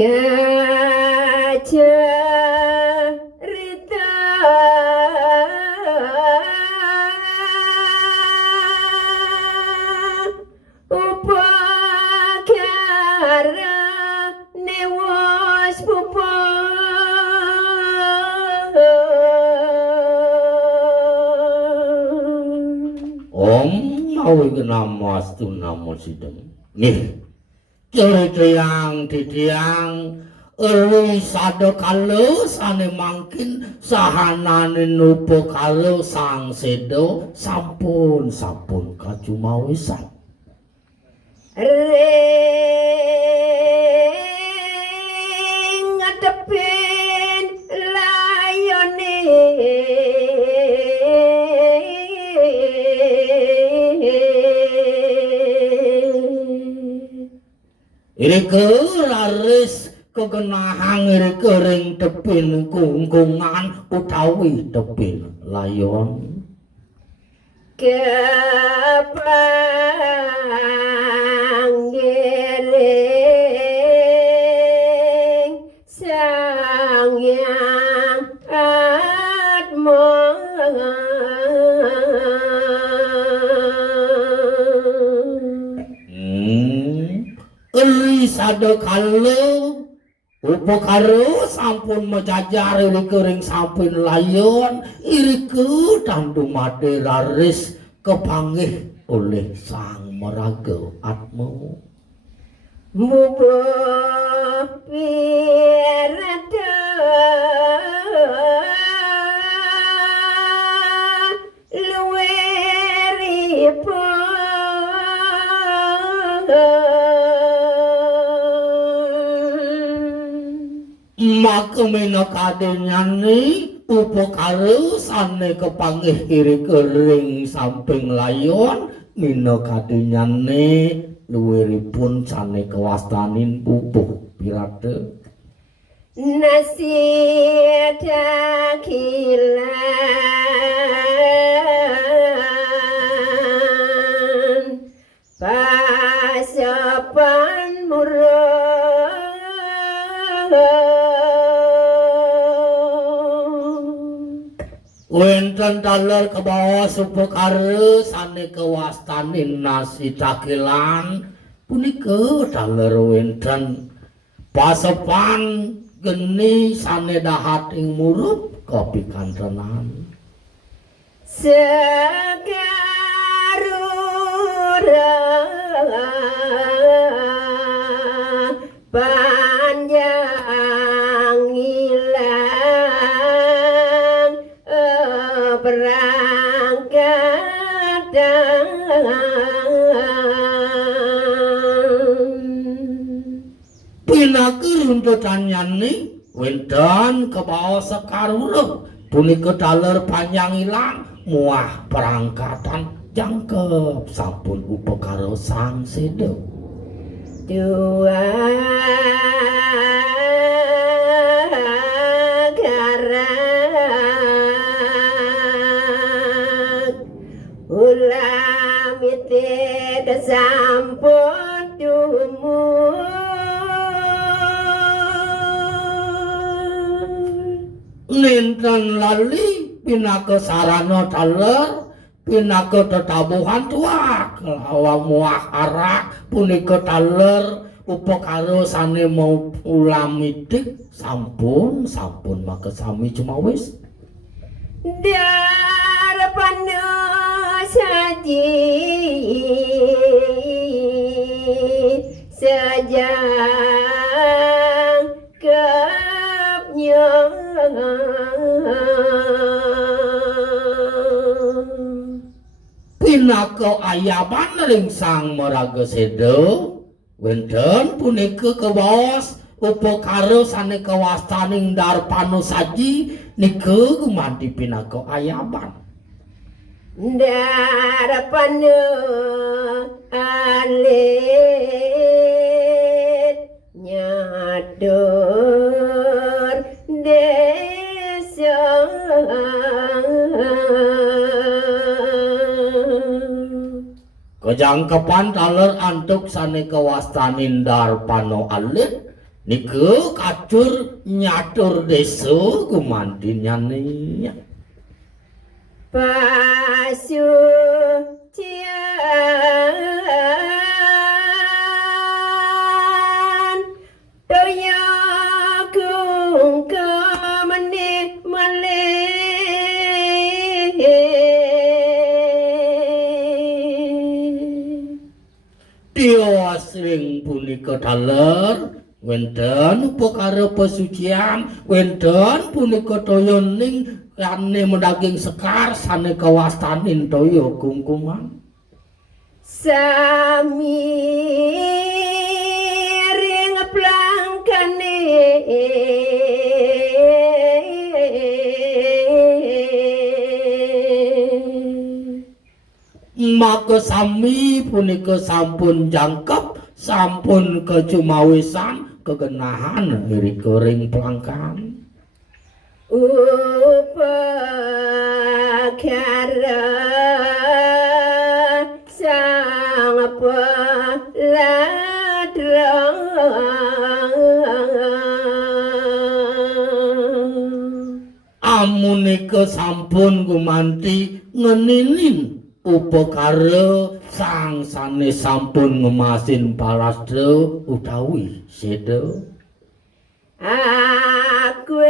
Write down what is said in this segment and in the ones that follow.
Kacerita upakara newas pupa Om awi namastu namo sidem nggih Ceritriang didiang eri sada kala sane mangkin sahanane nupa kala sang sedo sampun kajumawisan ring ngadepin layone Irike laris kegenahang irike ring tepin kungkungan utawi tepin layon kepanggiring sang yang atma eri sada kala upakara sampun mejajar irike ring sampin layon irike tandu mate laris kepanggih oleh sang meraga atmo mubuh pirada maka mena kadenyane upakara sane kepanggih irike ring samping layon mina kadenyane luwiripun sane kewastanin pupuh pirate nasida kilan pasapan murah wenten daler ke bawah supakara sane kewastanin nasi dagelan punika daler wenten pasepan geni sane dahat ing murup kapikantenan segarura panjang ilang berangkat pinake runtutanyane wenten ke bawah sekaruluh punika daler panjang ilang muah perangkatan jangkep sampun upakara sang sedo dua garak ulam ite sampun dumur ninten lali pinake sarana daler pinake tetabuhan tuak lawa muah arak punika daler upakara sane mau ulam itik sampun makesami cumawis darapana saji sejang kepnya pinake ayaban ring sang meraga sedo wenten punika kebos upakara sane kawastaning darpano saji nika gumanti pinake ayaban darapana alit nyadur desa kejangkepan taler antuk sane kawastanin darpano alit niku kadur nyatur desa gumanti nyane pasucian toya kung kamane malih Dia sering punika daler wenten upakara pesucian wenten punika toya ning kane mendaging sekar sane kawastanin toya kungkuman sami ring plangkane maka sami punika sampun jangkep sampun kecumawisan kegenahan rika ring plangkan upakara sang peladrang amunika sampun gumanti ngeninin upakara sang sane sampun ngemasin palastra utawi seda aku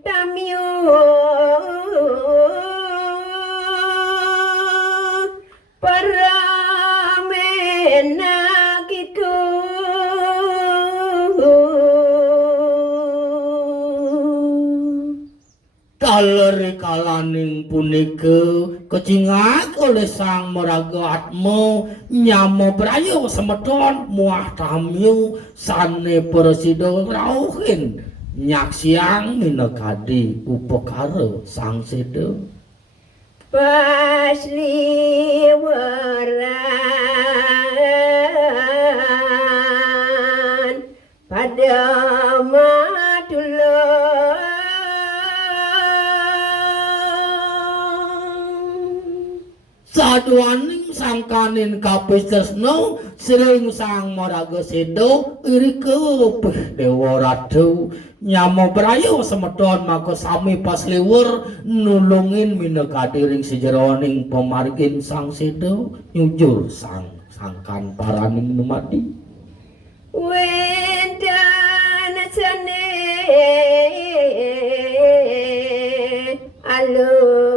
tamyu paramenakiku daleri kalaning punika kecingat oleh sang meraga atmo nyamo brayo semeton muah tamyu sane persido rauhin nyaksiang minekadi upakara sang seda pasliweran pada matulung saduaning sangkanin kapistresno sering sang maraga sedo irike peh dewa ratu nyamo brayo semeton maka sami pasliwer nulungin minekadi ring sejroning pemargin sang sedo nyujur sang sangkan paraning numadi wendan sane alung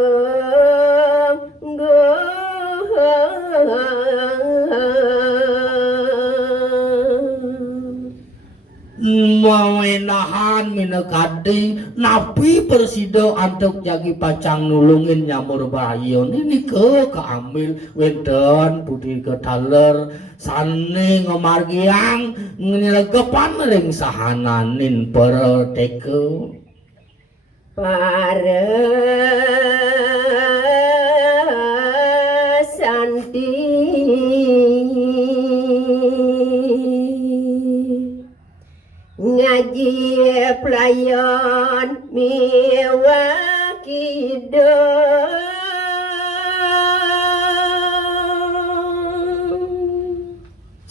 mawenahan minekadi napi persido antuk jagi pacang nulungin nyamur bayon ini keambil wenten budi kedaler sane ngomargiang ngenilegepan ring sahananin perteke para santi ngaji pelayan miwakido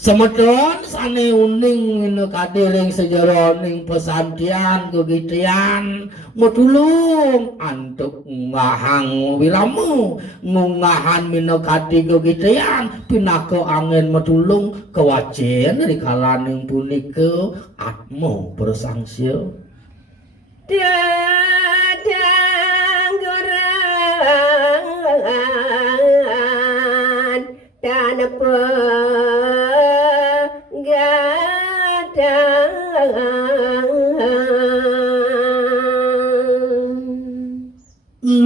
Semedon sane uning minekadi ring sejeroning pesantian kegitian modulung antuk ngahang wilamu ngungahan minekadi kegitian pinako angin medulung kewajian dari kalaning punika atmo bersangsya dadang gorangan tanpa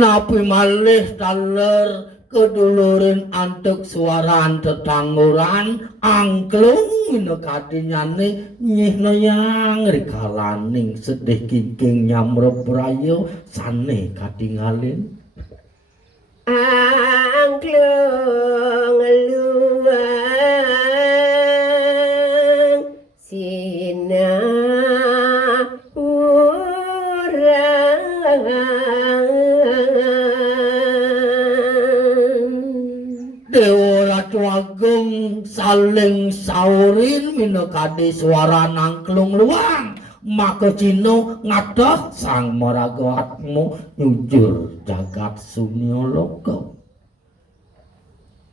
napi malih taler kedulurin antuk suaran tetangguran angklung minekadi nyane nyihna yang rikalaning sedih kingking nyamrep rayo sane kadingalin angklung luang sina Dewa Ratu Agung saling saurin mino kadi suara nangklung luang maka cino ngadoh sang maragatmu nyujur jagat sunyo loka.